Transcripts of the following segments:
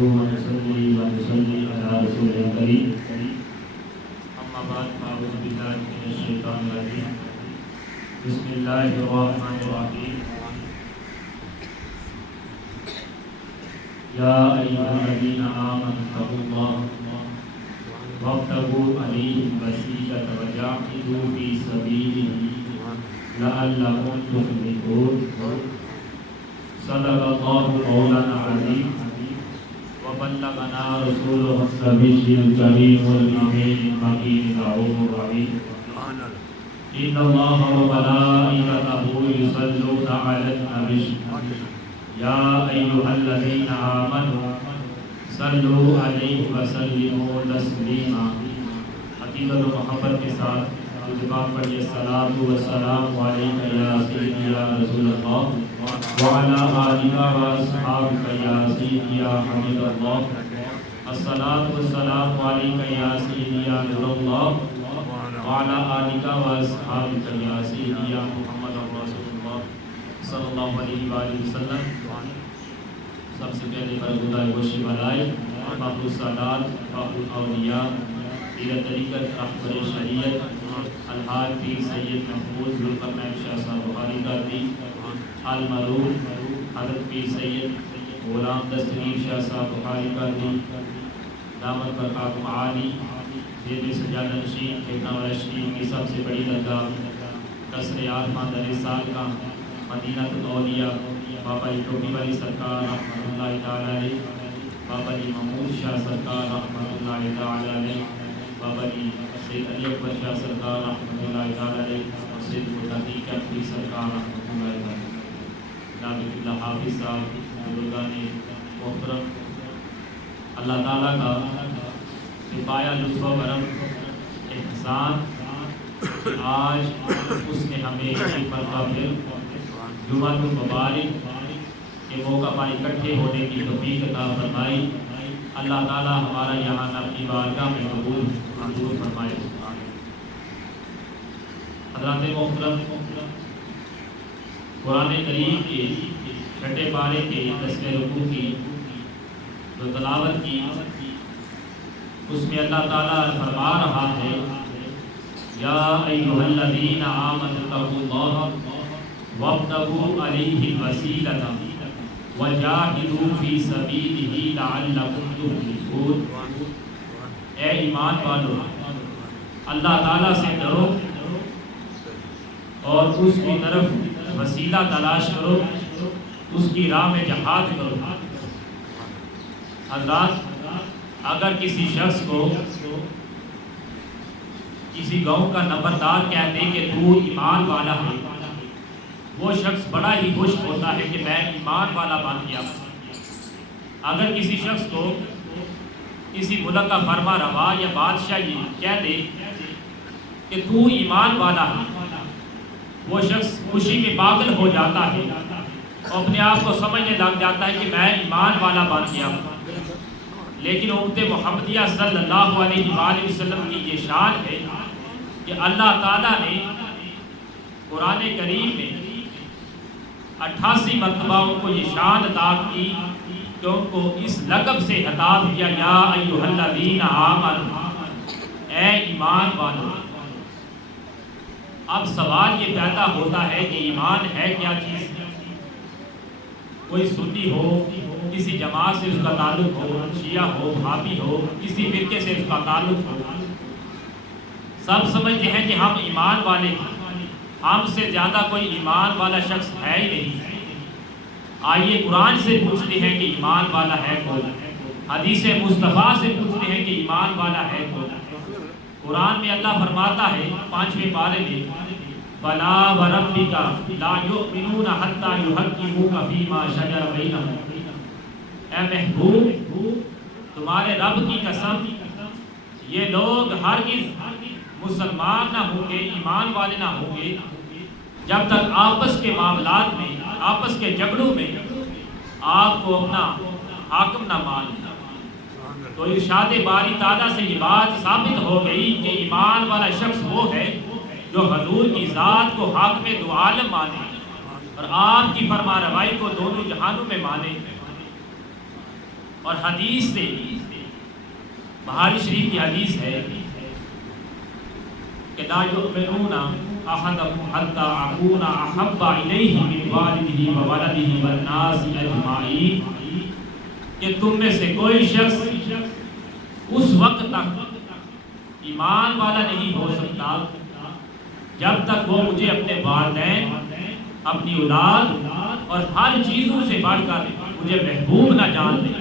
ونصلي ونصلي على رسول الكريم أما بعد فأعوذ بالله من الشيطان الرجيم بسم الله الرحمن الرحيم يا أيها الذين آمنوا اتقوا الله وابتغوا عليه الوسيلة وجاهدوا في سبيله لعلكم تفلحون صدق الله مولانا العظيم وبلغنا رسوله النبي الكريم والأمين المكين الرؤوف الرحيم إن الله وملائكته يصلون على النبي يا أيها الذين آمنوا صلوا عليه وسلموا تسلیما۔ حقیقت و محبت کے ساتھ اتفاق پڑھیے الصلاۃ والسلام علیک یا سیدی یا رسول اللہ وعلی آلک واصحابک یا سیدی یا حبیب اللہ۔ الصلاۃ والسلام علیک یا سیدی یا نور اللہ وعلی آلک واصحابک یا سیدی یا محمد رسول اللہ صلی اللہ علیہ وآلہ وسلم۔ سب سے پہلے برخدا گوشی بلائے فخر السادات فخر الاولیاء پیر طریقت رہبر شریعت الحاج پیر سید محمود ذوالقرنین شاہ صاحب بخاری قادری المرحوم حضرت پیر سید غلام دستگیر شاہ صاحب بخاری قادری دامت برکاتہم عالی زیر سجادہ نشین کھیتنا والا شریف کی سب سے بڑی درگاہ قصر عارفاں در سال کا مدینہ الاولیاء بابا علی ٹوپی والی سرکار رحمۃ اللہ تعالی علیہ، بابا علی محمود شاہ سرکار رحمۃ اللہ تعالی علیہ، بابا علی سید علی اکبر شاہ سرکار رحمۃ اللہ تعالی علیہ اور سید متقی کیفی سرکار رحمۃ اللہ تعالی علیہ۔ جناب اللہ حافظ صاحب بزرگان محترم، اللہ تعالیٰ کا بپایا لطف و کرم احسان آج اس نے ہمیں ایک مرتبہ پھر جمعہ المبارک کے موقع پر اکٹھے ہونے کی توفیق عطا فرمائی۔ اللہ تعالی ہمارا یہاں اپنی بارگاہ میں قبول منظور فرمائے۔ حضرات محترم، قرآن کریم کے چھٹے پارے کے 10ویں رکوع کی جو تلاوت کی اس میں اللہ تعالی فرما رہا ہے یا ایھا الذین آمنوا اتقوا اللہ وابتغوا علیہ الوسیلۃ وجاہدوا فی سبیلہ لعلکم تفلحون۔ اے ایمان والو، اللہ تعالیٰ سے ڈرو اور اس کی طرف وسیلہ تلاش کرو، اس کی راہ میں جہاد کرو۔ حضرات، اگر کسی شخص کو کسی گاؤں کا نمبردار کہہ دے کہ تو ایمان والا ہے، وہ شخص بڑا ہی خوش ہوتا ہے کہ میں ایمان والا بن گیا۔ اگر کسی شخص کو کسی ملک کا فرما روا یا بادشاہ یہ کہہ دے کہ تو ایمان والا ہے، وہ شخص خوشی میں پاگل ہو جاتا ہے اور اپنے آپ کو سمجھنے لگ جاتا ہے کہ میں ایمان والا بن گیا۔ لیکن امت محمدیہ صلی اللہ علیہ وآلہ وسلم کی یہ شان ہے کہ اللہ تعالیٰ نے قرآن کریم میں 88 مرتبہ ان کو یہ شان عطا کی کہ ان کو اس لقب سے خطاب کیا یا ایھا الذین آمنوا، اے ایمان والو۔ اب سوال یہ پیدا ہوتا ہے کہ ایمان ہے کیا چیز؟ کوئی سنی ہو، کسی جماعت سے اس کا تعلق ہو، شیعہ ہو، بھابی ہو، کسی فرقے سے اس کا تعلق ہو، سب سمجھتے ہیں کہ ہم ایمان والے ہیں، ہم سے زیادہ کوئی ایمان والا شخص ہے ہی نہیں۔ آئیے قرآن سے پوچھتے ہیں کہ ایمان والا ہے کون، حدیث مصطفیٰ سے پوچھتے ہیں کہ ایمان والا ہے کون۔ قرآن میں اللہ فرماتا ہے 5ویں پارے میں فَلَا وَرَبِّكَ لَا يُؤْمِنُونَ حَتَّى يُحَكِّمُوكَ فِيمَا شَجَرَ بَيْنَهُمْ۔ اے محبوب، تمہارے رب کی قسم، یہ لوگ ہرگز مسلمان نہ ہوں گے، ایمان والے نہ ہوں گے جب تک آپس کے معاملات میں، آپس کے جھگڑوں میں آپ کو اپنا حاکم نہ مان لیں۔ تو ارشاد باری تعالیٰ سے یہ بات ثابت ہو گئی کہ ایمان والا شخص وہ ہے جو حضور کی ذات کو حاکم دو عالم مانے اور آپ کی فرما روائی کو دونوں جہانوں میں مانے۔ اور حدیث سے بخاری شریف کی حدیث ہے کہ لا یؤمنون احدکم حتی اکون احب الیہ من والدہ وولدہ والناس اجمعین، کہ تم میں سے کوئی شخص اس وقت تک ایمان والا نہیں ہو سکتا جب تک وہ مجھے اپنے والدین، اپنی اولاد اور ہر چیزوں سے بڑھ کر مجھے محبوب نہ جان لے۔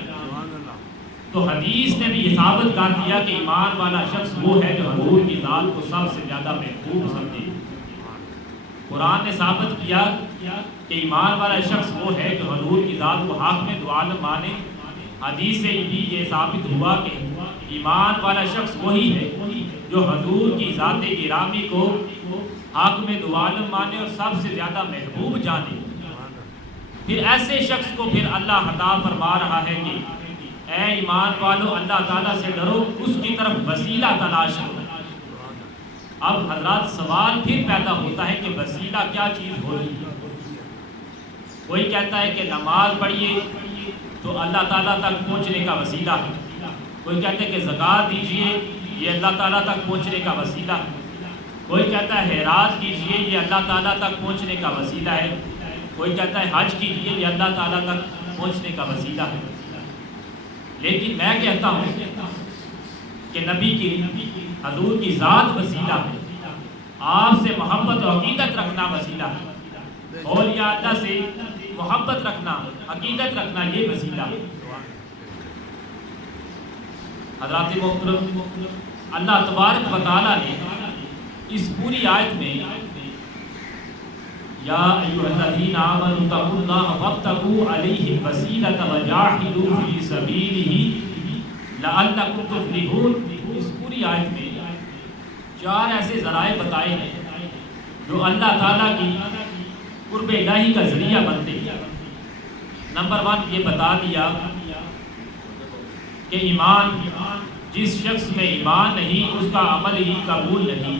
تو حدیث نے بھی یہ ثابت کر دیا کہ ایمان والا شخص وہ ہے جو حضور کی ذات کو سب سے زیادہ محبوب سمجھے۔ قرآن نے ثابت کیا کہ ایمان والا شخص وہ ہے جو حضور کی ذات کو حاکم دو عالم مانے۔ حدیث سے بھی یہ ثابت ہوا کہ ایمان والا شخص وہی ہے جو حضور کی ذات گرامی کو حاکم دو عالم مانے اور سب سے زیادہ محبوب جانے۔ پھر ایسے شخص کو پھر اللہ عطا فرما رہا ہے کہ اے ایمان والو، اللہ تعالیٰ سے ڈرو، اس کی طرف وسیلہ تلاش کرو۔ اب حضرات سوال پھر پیدا ہوتا ہے کہ وسیلہ کیا چیز ہوگی؟ کوئی کہتا ہے کہ نماز پڑھیے تو اللہ تعالیٰ تک پہنچنے کا وسیلہ ہے، کوئی کہتا ہے کہ زکوٰۃ دیجیے یہ اللہ تعالیٰ تک پہنچنے کا وسیلہ ہے، کوئی کہتا ہے خیرات کیجیے یہ اللہ تعالیٰ تک پہنچنے کا وسیلہ ہے، کوئی کہتا ہے حج کیجیے یہ اللہ تعالیٰ تک پہنچنے کا وسیلہ ہے۔ لیکن میں کہتا ہوں کہ نبی کی، حضور کی ذات وسیلہ ہے، آپ سے محبت و عقیدت رکھنا وسیلہ ہے، اولیاء اللہ سے محبت رکھنا، عقیدت رکھنا یہ وسیلہ ہے۔ حضرات محترم، اللہ تبارک و تعالیٰ نے اس پوری آیت میں یا ایھا الذین آمنوا اتقوا اللہ وابتغوا الیہ الوسیلۃ وجاہدوا فی سبیلہ لعلکم تفلحون، اس پوری آیت میں 4 ایسے ذرائع بتائے ہیں جو اللہ تعالیٰ کی قرب الہی کا ذریعہ بنتے ہیں۔ نمبر 1 یہ بتا دیا کہ ایمان، جس شخص میں ایمان نہیں اس کا عمل ہی قبول نہیں،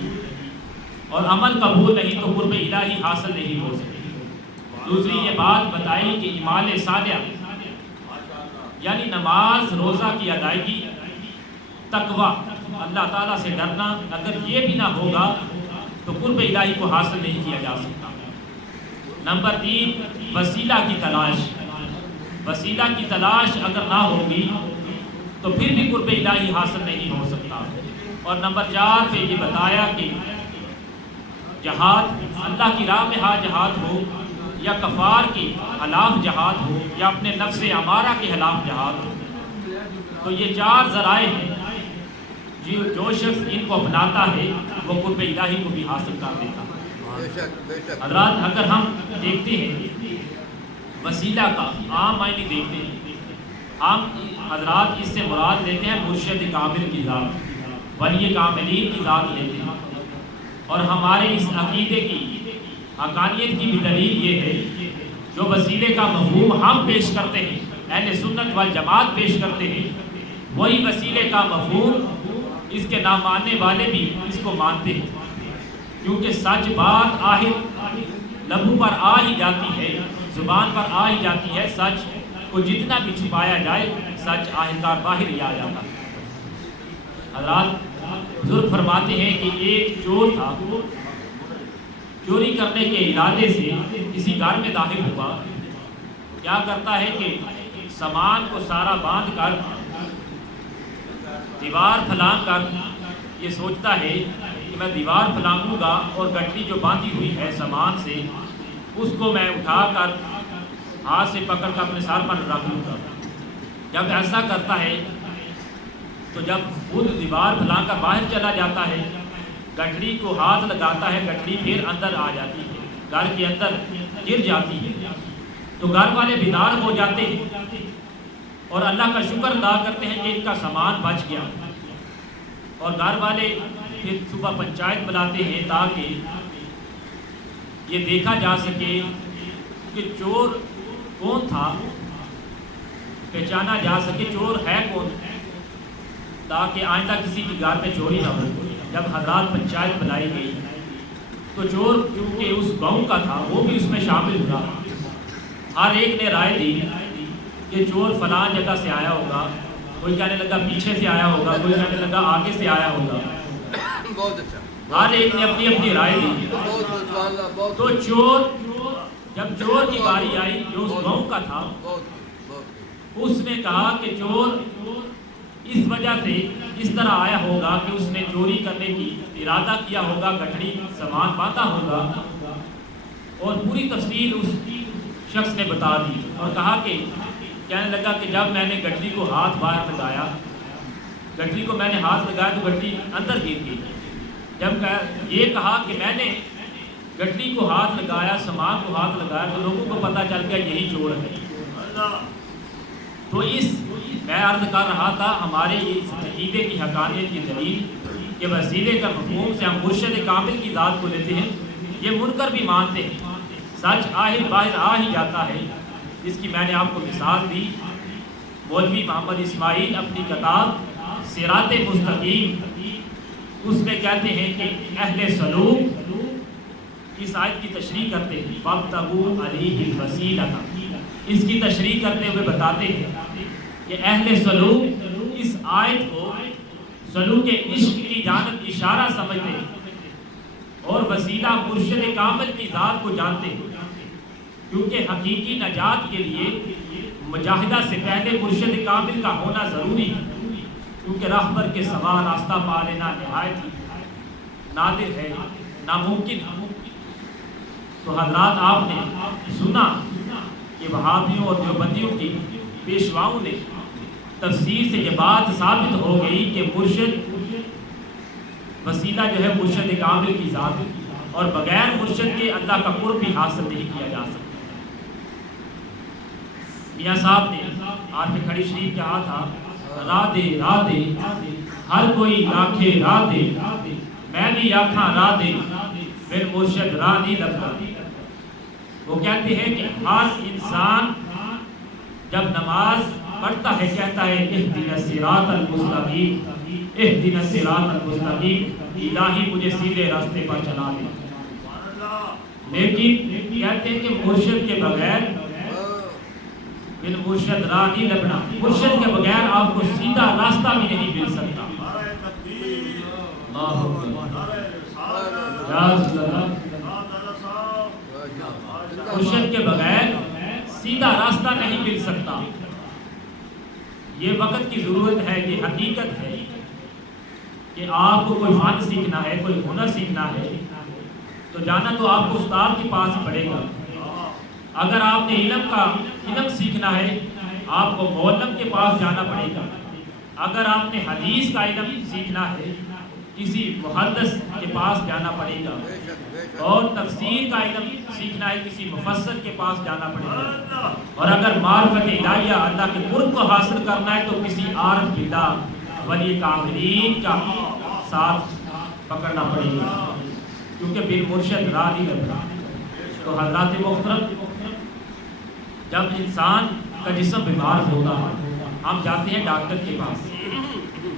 اور عمل قبول نہیں تو قرب الہی حاصل نہیں ہو سکتی۔ دوسری یہ بات بتائی کہ اعمال صالحہ یعنی نماز، روزہ کی ادائیگی، تقویٰ، اللہ تعالیٰ سے ڈرنا، اگر یہ بھی نہ ہوگا تو قرب الہی کو حاصل نہیں کیا جا سکتا۔ نمبر 3 وسیلہ کی تلاش، وسیلہ کی تلاش اگر نہ ہوگی تو پھر بھی قرب الہی حاصل نہیں ہو سکتا۔ اور نمبر 4 پہ یہ بتایا کہ جہاد، اللہ کی راہ میں جہاد ہو یا کفار کے خلاف جہاد ہو یا اپنے نفس امارہ کے خلاف جہاد ہو، تو یہ 4 ذرائع ہیں جو شخص ان کو اپناتا ہے وہ قرب الہی کو بھی حاصل کر دیتا ہے۔ حضرات اگر ہم دیکھتے ہیں وسیلہ کا عام معنی دیکھتے ہیں، ہم حضرات اس سے مراد لیتے ہیں مرشد کامل کی ذات، ولی کاملین کی ذات لیتے ہیں، اور ہمارے اس عقیدے کی حقانیت کی بھی دلیل یہ ہے جو وسیلے کا مفہوم ہم پیش کرتے ہیں، اہل سنت والجماعت پیش کرتے ہیں، وہی وسیلے کا مفہوم اس کے نہ ماننے والے بھی اس کو مانتے ہیں، کیونکہ سچ بات آخر لبوں پر آ ہی جاتی ہے، زبان پر آ ہی جاتی ہے، سچ کو جتنا بھی چھپایا جائے سچ آخرکار باہر ہی آ جاتا ہے۔ حضرات بزرگ فرماتے ہیں کہ ایک چور تھا، چوری کرنے کے ارادے سے کسی گھر میں داخل ہوا، کیا کرتا ہے کہ سامان کو سارا باندھ کر دیوار پھلانگ کر یہ سوچتا ہے کہ میں دیوار پھلانگوں گا اور گٹری جو باندھی ہوئی ہے سامان سے اس کو میں اٹھا کر ہاتھ سے پکڑ کر اپنے سر پر رکھ لوں گا۔ جب ایسا کرتا ہے تو جب خود دیوار پھلانگ کر باہر چلا جاتا ہے، گٹھڑی کو ہاتھ لگاتا ہے، گٹھڑی پھر اندر آ جاتی ہے، گھر کے اندر گر جاتی ہے، تو گھر والے بیدار ہو جاتے ہیں اور اللہ کا شکر ادا کرتے ہیں کہ ان کا سامان بچ گیا، اور گھر والے پھر صبح پنچایت بلاتے ہیں تاکہ یہ دیکھا جا سکے کہ چور کون تھا، پہچانا جا سکے چور ہے کون، تاکہ آئندہ کسی کی گھر میں چوری نہ ہو۔ جب حضرات پنچایت بلائی گئی تو چور کیونکہ اس گاؤں کا تھا وہ بھی اس میں شامل ہوا، ہر ایک نے رائے دی کہ چور فلاں جگہ سے آیا ہوگا، کوئی کہنے لگا پیچھے سے آیا ہوگا، کوئی کہنے لگا آگے سے آیا ہوگا، بہت اچھا، ہر ایک نے اپنی اپنی رائے دی۔ تو چور، جب چور کی باری آئی جو اس گاؤں کا تھا، اس نے کہا کہ چور اس وجہ سے اس طرح آیا ہوگا کہ اس نے چوری کرنے کی ارادہ کیا ہوگا، گٹھڑی سامان باندھا ہوگا، اور پوری تفصیل اس شخص نے بتا دی اور کہا کہ کہنے لگا کہ جب میں نے گٹھڑی کو ہاتھ باہر لگایا، گٹھڑی کو میں نے ہاتھ لگایا تو گٹھڑی اندر گر گئی۔ جب یہ کہا کہ میں نے گٹھڑی کو ہاتھ لگایا، سامان کو ہاتھ لگایا، تو لوگوں کو پتہ چل گیا یہی چور ہے۔ تو میں عرض کر رہا تھا ہمارے اس عقیدے کی حقانیت کی دلیل کہ وسیلے کا مفہوم سے ہم مرشد کامل کی ذات کو لیتے ہیں، یہ منکر بھی مانتے ہیں، سچ آہر باہر آ ہی جاتا ہے، جس کی میں نے آپ کو مثال دی۔ مولوی محمد اسماعیل اپنی کتاب صراط مستقیم اس میں کہتے ہیں کہ اہل سلوک اس آیت کی تشریح کرتے ہیں، فابتغوا علیہ الوسیلۃ، اس کی تشریح کرتے ہوئے بتاتے ہیں کہ اہل سلوک اس آیت کو سلوک عشق کی جانب اشارہ سمجھتے ہیں اور وسیلہ مرشد کامل کی ذات کو جانتے ہیں، کیونکہ حقیقی نجات کے لیے مجاہدہ سے پہلے مرشد کامل کا ہونا ضروری ہے، کیونکہ راہبر کے سوا راستہ پا لینا نہایت ہی نادر ہے، ناممکن ہے۔ تو حضرات آپ نے سنا کہ وہابیوں اور دیوبندیوں کی پیشواؤں نے تفسیر سے یہ بات ثابت ہو گئی کہ مرشد وسیلہ جو ہے مرشد کامل کی ذات ہے، اور بغیر مرشد کے اللہ کا قرب بھی حاصل نہیں کیا جا سکتا۔ میاں صاحب نے عارف کھڑی شریف کہا تھا، راہ دے راہ دے ہر کوئی آنکھے راہ دے، میں بھی آنکھاں راہ دے پھر مرشد راہ نہیں لگتا۔ وہ کہتے ہیں کہ ہر انسان جب نماز پڑھتا ہے کہتا ہے اہدنا الصراط المستقیم، اہدنا الصراط المستقیم، الہی مجھے سیدھے راستے پر چلا دے۔ لیکن کہتے ہیں کہ مرشد کے بغیر بن مرشد راہ نہیں لبنا، مرشد کے بغیر آپ کو سیدھا راستہ بھی نہیں مل سکتا۔ مرشد کے بغیر سیدھا راستہ نہیں مل سکتا۔ یہ وقت کی ضرورت ہے، یہ حقیقت ہے کہ آپ کو کوئی فن سیکھنا ہے، کوئی ہنر سیکھنا ہے تو جانا تو آپ کو استاد کے پاس پڑے گا۔ اگر آپ نے علم سیکھنا ہے آپ کو معلم کے پاس جانا پڑے گا۔ اگر آپ نے حدیث کا علم سیکھنا ہے کسی محدث کے پاس جانا پڑے گا، اور تفسیر کا علم سیکھنا ہے کسی مفسر کے پاس جانا پڑے گا، اور اگر معرفت الہیہ اللہ کے قرب کو حاصل کرنا ہے تو کسی عارف باللہ ولی کاملین کا ساتھ پکڑنا پڑے گا، کیونکہ بالمرشد راہ نہیں لگتا۔ تو حضرات محترم، جب انسان کا جسم بیمار ہوتا ہے ہم جاتے ہیں ڈاکٹر کے پاس،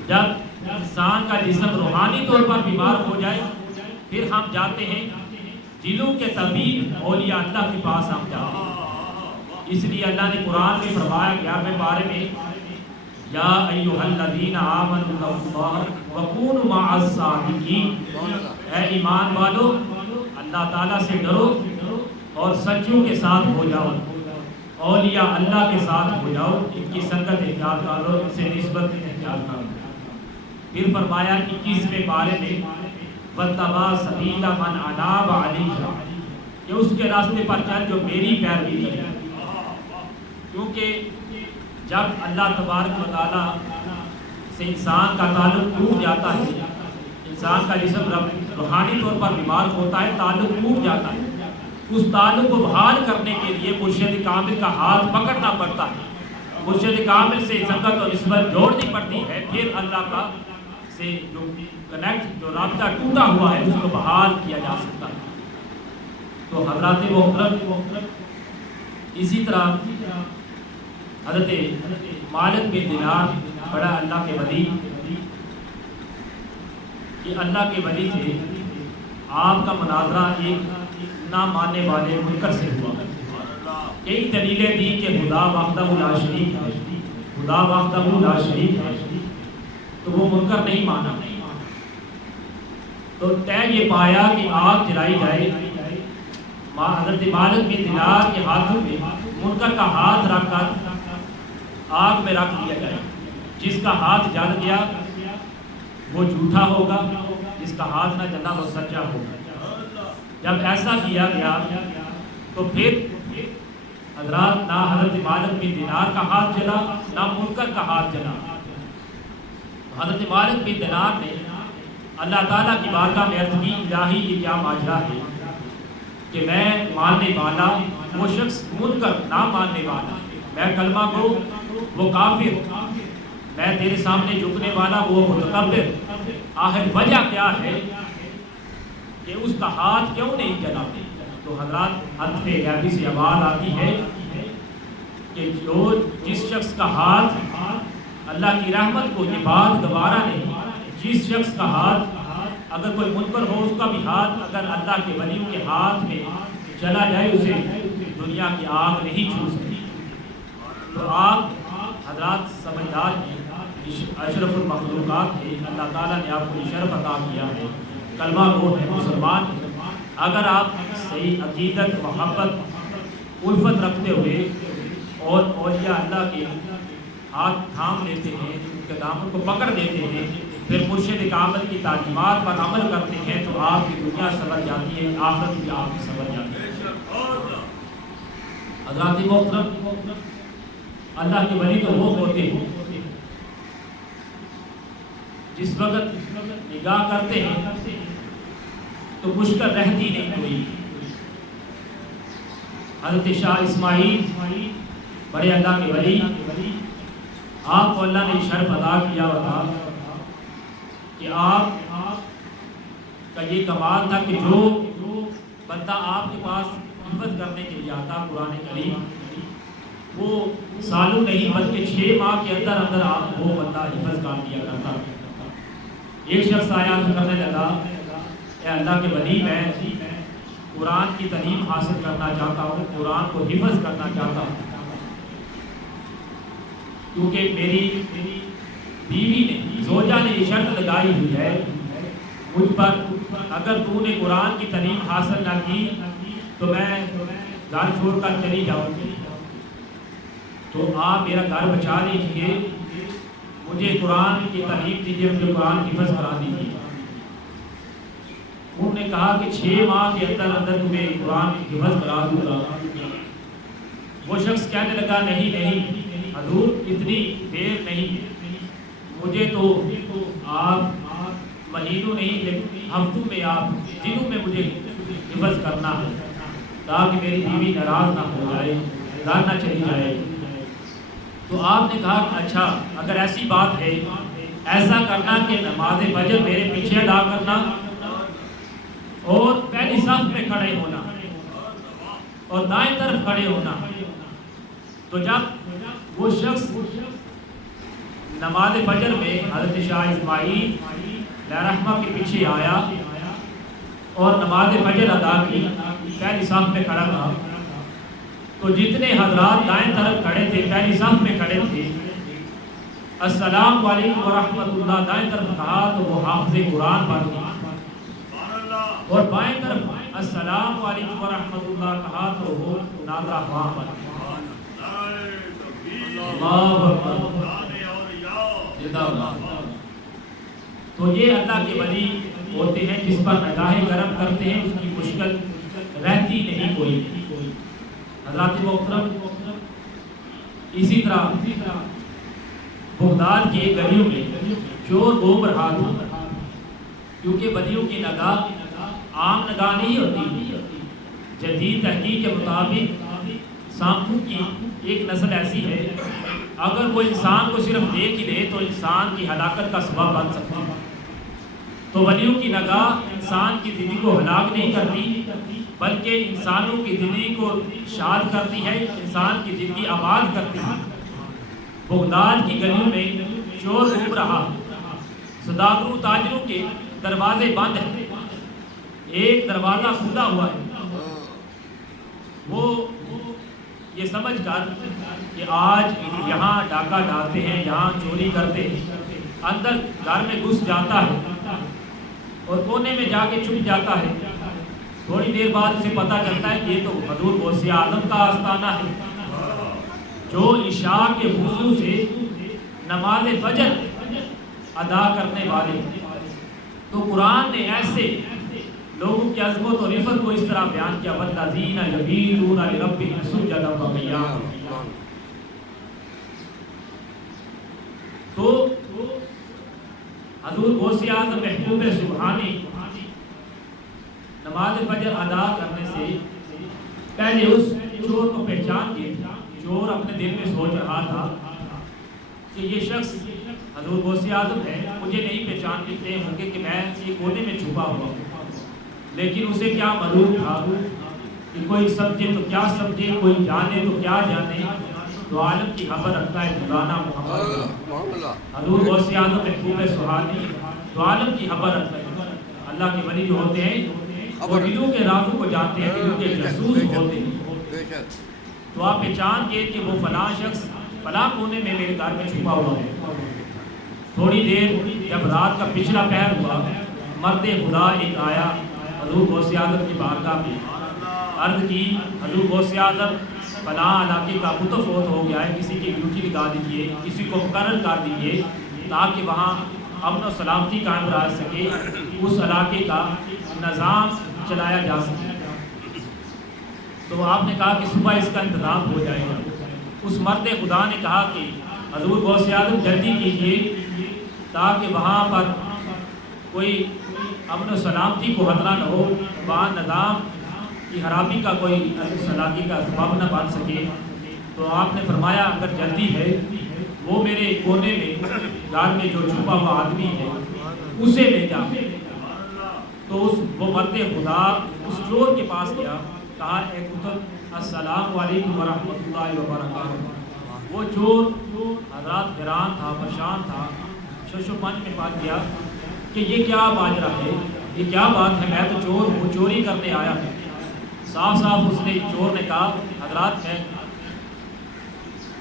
جب انسان کا جسم روحانی طور پر بیمار ہو جائے پھر ہم جاتے ہیں دلوں کے طبیب اولیاء اللہ کے پاس ہم جاتے ہیں۔ اس لیے اللہ نے قرآن میں فرمایا 11ویں پارے میں، یا ایھا الذین آمنوا اتقوا اللہ وکونوا مع الصادقین، اے ایمان والو اللہ تعالیٰ سے ڈرو اور سچوں کے ساتھ ہو جاؤ، اولیاء اللہ کے ساتھ ہو جاؤ، ان کی سنگت اختیار کرو، ان سے نسبت اختیار کرو۔ پھر فرمایا 21ویں پارے میں وَاتَّبَعْ سَبِيلَ مَنْ أَنَابَ إِلَيَّ، کہ اس کے راستے پر چل جو میری پیروی کرے، کیونکہ جب اللہ تبارک و تعالیٰ سے انسان کا تعلق ٹوٹ جاتا ہے، انسان کا جسم روحانی طور پر بیمار ہوتا ہے، تعلق ٹوٹ جاتا ہے، اس تعلق کو بحال کرنے کے لیے مرشد کامل کا ہاتھ پکڑنا پڑتا ہے، مرشد کامل سے سنگت اور نسبت جوڑنی پڑتی ہے، پھر اللہ کا سے جو کنیکٹ، جو رابطہ ٹوٹا ہوا ہے اس کو بحال کیا جا سکتا ہے۔ تو حضرات محترم، اسی طرح حضرت مالک بن دینار بڑا اللہ کے ولی، کہ اللہ کے ولی تھے، آپ کا مناظرہ ایک نہ ماننے والے منکر سے ہوا کئی دلیلیں دی کہ خدا وحدہ لا شریک ہے، خدا وحدہ لا شریک ہے، تو وہ منکر نہیں مانا۔ تو طے یہ پایا کہ آگ جلائی جائے، حضرت مالک بن دینار کے ہاتھوں میں منکر کا ہاتھ رکھ کر آگ میں رکھ دیا جائے۔ جس کا ہاتھ جل گیا وہ جھوٹا ہوگا، جس کا ہاتھ نہ جلا وہ سچا ہوگا۔ جب ایسا کیا گیا تو پھر حضرات نہ حضرت مالک بن دینار کا ہاتھ جلا نہ منکر کا ہاتھ جلا۔ حضرت مالک بن دینار نے اللہ تعالیٰ کی بارگاہ میں عرض کی، الہی یہ کیا ماجرا ہے کہ میں ماننے والا وہ شخص منکر نہ ماننے والا، میں کلمہ گو وہ کافر، میں تیرے سامنے جھکنے والا وہ متکبر، آخر وجہ کیا ہے کہ اس کا ہاتھ کیوں نہیں جلا؟ تو حضرات حدیث غیبی سے آواز آتی ہے کہ جس شخص کا ہاتھ اللہ کی رحمت کو یہ بات گوارا نہیں، جس شخص کا ہاتھ اگر کوئی منکر ہو اس کا بھی ہاتھ اگر اللہ کے ولیوں کے ہاتھ میں چلا جائے اسے دنیا کی آگ نہیں چھو سکتی۔ تو آپ حضرات سمجھدار ہیں، اشرف المخلوقات ہے، اللہ تعالیٰ نے آپ کو شرف عطا کیا ہے، کلمہ گو ہے، مسلمان ہے۔ اگر آپ صحیح عقیدت، محبت، الفت رکھتے ہوئے اور اولیاء اللہ کے ہاتھ تھام لیتے ہیں، ان کے دامن کو پکڑ دیتے ہیں، پھر مرشد کامل کی تعلیمات پر عمل کرتے ہیں تو آپ کی دنیا سنور جاتی ہے، آخرت بھی آپ کی سنور جاتی ہے۔ حضرات محترم، اللہ کے ولی تو وہ ہوتے ہیں جس وقت نگاہ کرتے ہیں تو مشکل رہتی نہیں کوئی۔ حضرت شاہ اسماعیل بڑے اللہ کے ولی، آپ کو اللہ نے شرف عطا کیا تھا کہ آپ کا یہ کمال تھا کہ جو بندہ آپ کے پاس حفظ کرنے کے لیے آتا قرآن کریم، وہ سالوں نہیں بلکہ 6 ماہ کے اندر اندر آپ وہ بندہ حفظ کر دیا کرتا۔ ایک شخص آیا کرنے لگا، اے اللہ کے ولی، میں قرآن کی تعلیم حاصل کرنا چاہتا ہوں، قرآن کو حفظ کرنا چاہتا ہوں، کیونکہ میری بیوی نے، زوجہ نے یہ شرط لگائی ہوئی ہے مجھ پر، اگر تو نے قرآن کی تعلیم حاصل نہ کی تو میں گھر چھوڑ کر چلی جاؤں گی، تو آپ میرا گھر بچا لیجیے، مجھے قرآن کی تعلیم دیجیے، مجھے قرآن حفظ کرا دیجیے۔ انہوں نے کہا کہ 6 ماہ کے اندر اندر تمہیں قرآن حفظ کرا دوں گا۔ وہ شخص کہنے لگا، نہیں حضور اتنی دیر نہیں، مجھے تو آپ مہینوں نہیں لیکن ہفتوں میں، آپ دنوں میں مجھے حفظ کرنا ہے تاکہ میری بیوی ناراض نہ ہو جائے، گھر نہ چلی جائے۔ تو آپ نے کہا اچھا اگر ایسی بات ہے ایسا کرنا کہ نماز فجر میرے پیچھے ادا کرنا اور پہلی صف میں کھڑے ہونا اور دائیں طرف کھڑے ہونا۔ تو جب وہ شخص نماز فجر میں حضرت شاہ اسماعیل علیہ رحمہ کے پیچھے آیا اور نماز فجر ادا کی، پہلی صف میں کھڑا تھا، تو جتنے حضرات دائیں طرف کھڑے تھے، پہلی صف میں کھڑے تھے، السلام علیکم ورحمۃ اللہ دائیں طرف کہا تو وہ حافظ قرآن بن گیا، اور بائیں طرف السلام علیکم ورحمۃ اللہ کہا تو وہ ناظرہ خواہ بن گیا۔ تو یہ اللہ کے ولی ہوتے ہیں جس پر نگاہ کرم کرتے ہیں، اس کی مشکل رہتی نہیں کوئی۔ حضرات محترم، اسی طرح بغداد کے گلیوں میں چور گھوم رہا تھا، کیونکہ ولیوں کی نگاہ عام نگاہ نہیں ہوتی۔ جدید تحقیق کے مطابق سانپوں کی ایک نسل ایسی ہے اگر وہ انسان کو صرف دیکھ ہی لے تو انسان کی ہلاکت کا سبب بن سکتی ہے۔ تو ولیوں کی نگاہ انسان کی زندگی کو ہلاک نہیں کرتی بلکہ انسانوں کی زندگی کو شاد کرتی ہے، انسان کی زندگی آباد کرتی ہے۔ بغداد کی گلیوں میں چور گھوم رہا، سوداگروں تاجروں کے دروازے بند ہیں، ایک دروازہ کھلا ہوا ہے، وہ یہ سمجھ کر کہ آج یہاں ڈاکہ ڈالتے ہیں، یہاں چوری کرتے ہیں، اندر گھر میں گھس جاتا ہے اور کونے میں جا کے چھپ جاتا ہے، تھوڑی دیر بعد اسے پتہ چلتا ہے کہ یہ تو حضور غوث اعظم کا آستانہ ہے جو عشاء کے وضو سے نماز فجر ادا کرنے والے۔ تو قرآن نے ایسے لوگوں کی عظمت اور عزت کو اس طرح بیان کیا، والذین یبیتون لربہم سجدا وقیاما۔ تو حضور غوث اعظم محبوب سبحانی نماز فجر ادا کرنے سے پہلے اس چور کو پہچان کے چور اپنے دل میں سوچ رہا تھا کہ یہ شخص حضور غوث اعظم ہے، مجھے نہیں پہچانتے ہوں گے کہ میں یہ کونے میں چھپا ہوا ہوں، لیکن اسے کیا معلوم تھا کہ کوئی سمجھے تو کیا سمجھے، کوئی جانے تو کیا جانے، تو عالم کی خبر رکھتا ہے مولانا محمد حضور غوث اعظم محبوب سبحانی، تو عالم کی خبر رکھتا ہے۔ اللہ کے ولی جو ہوتے ہیں وہ دلوں کے رازوں کو جانتے ہیں، دلوں کے جاسوس ہوتے ہیں۔ تو آپ پہچان کے کہ وہ فلاں شخص فلاں کونے میں میرے گھر میں چھپا ہوا ہے۔ تھوڑی دیر جب رات کا پچھلا پہر ہوا، مرد خدا ایک آیا حضور غوث اعظم کی بارگاہ میں، عرض کی حضور غوث اعظم فلاں علاقے کا بت فوت ہو گیا ہے، کسی کی ڈیوٹی لگا دیجئے، کسی کو مقرر کر دیجئے تاکہ وہاں امن و سلامتی قائم رہ سکے، اس علاقے کا نظام چلایا جا سکے۔ تو آپ نے کہا کہ صبح اس کا انتظام ہو جائے گا۔ اس مرد خدا نے کہا کہ حضور غوث اعظم جلدی کیجیے تاکہ وہاں پر کوئی امن و سلامتی کو خطرہ نہ ہو، وہاں نظام کی خرابی کا کوئی سلاکی کا سبب نہ بن سکے۔ تو آپ نے فرمایا اگر جلدی ہے وہ میرے کونے میں گھر میں جو چھپا ہوا آدمی ہے اسے لے جا۔ تو وہ مرد خدا اس چور کے پاس گیا، کہا اے کتب السلام علیکم ورحمۃ اللہ وبرکاتہ۔ وہ چور حضرات حیران تھا، پریشان تھا، شش و پنج میں پاس گیا کہ یہ کیا ماجرا ہے، یہ کیا بات ہے، میں تو چور ہوں، چوری کرنے آیا ہوں۔ صاف صاف اس نے چور نے کہا حضرات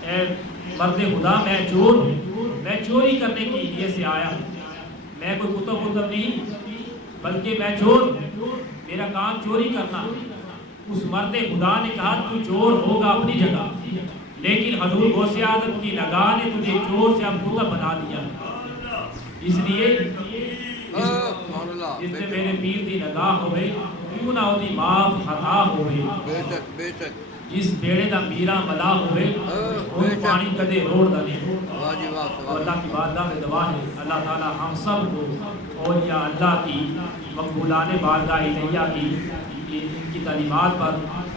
اے مرد خدا میں چور ہوں، میں چوری کرنے کے لیے سے آیا ہوں، میں کوئی کتب نہیں بلکہ میں چور ہوں، میرا کام چوری کرنا۔ اس مرد خدا نے کہا تو چور ہوگا اپنی جگہ، لیکن حضور غوث اعظم کی نگاہ نے تجھے چور سے اب کتب بنا دیا، اس لیے جس نے میرے پیر دی نگاہ ہوئے کیوں نہ ہوتی معاف خطا ہوئے، جس بیڑے دا میرا ملا ہوئے اور پانی کدے روڑ دا نہیں۔ اللہ کی بارگاہ میں دعا ہے اللہ تعالی ہم سب کو اولیاء اللہ کی مقبولان بارگاہ الہیہ کی ان کی تعلیمات پر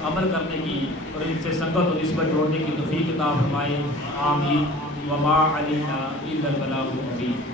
عمل کرنے کی اور ان سے سنگت و نسبت جوڑنے کی توفیق عطا فرمائے، آمین۔ وما علینا الا البلاغ المبین۔